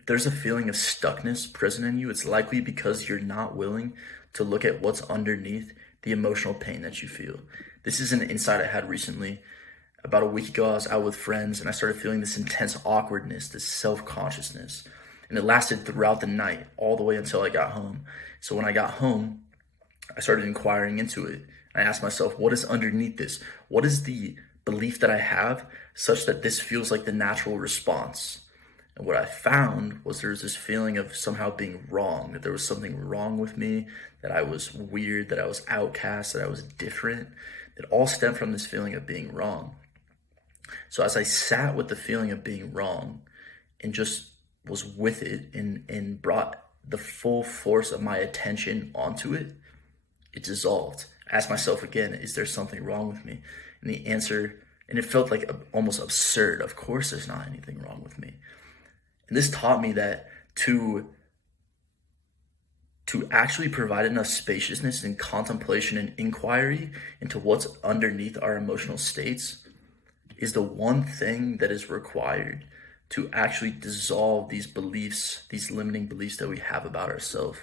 If there's a feeling of stuckness present in you, it's likely because you're not willing to look at what's underneath the emotional pain that you feel. This is an insight I had recently. About a week ago, I was out with friends and I started feeling this intense awkwardness, this self-consciousness. And it lasted throughout the night, all the way until I got home. So when I got home, I started inquiring into it. I asked myself, what is underneath this? What is the belief that I have such that this feels like the natural response? And what I found was there was this feeling of somehow being wrong, that there was something wrong with me, that I was weird, that I was outcast, that I was different. It all stemmed from this feeling of being wrong. So as I sat with the feeling of being wrong and just was with it and brought the full force of my attention onto it, it dissolved. I asked myself again, is there something wrong with me? And the answer, and it felt like almost absurd. Of course there's not anything wrong with me. And this taught me that to actually provide enough spaciousness and contemplation and inquiry into what's underneath our emotional states is the one thing that is required to actually dissolve these beliefs, these limiting beliefs that we have about ourselves.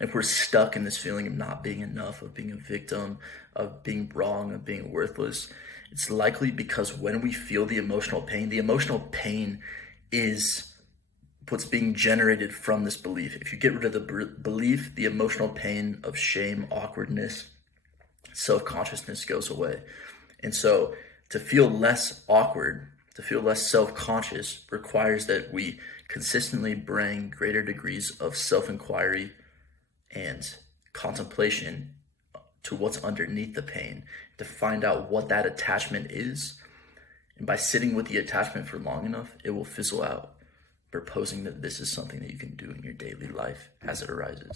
And if we're stuck in this feeling of not being enough, of being a victim, of being wrong, of being worthless, it's likely because when we feel the emotional pain is what's being generated from this belief. If you get rid of the belief, the emotional pain of shame, awkwardness, self-consciousness goes away. And so to feel less awkward, to feel less self-conscious requires that we consistently bring greater degrees of self-inquiry and contemplation to what's underneath the pain, to find out what that attachment is. And by sitting with the attachment for long enough, it will fizzle out, proposing that this is something that you can do in your daily life as it arises.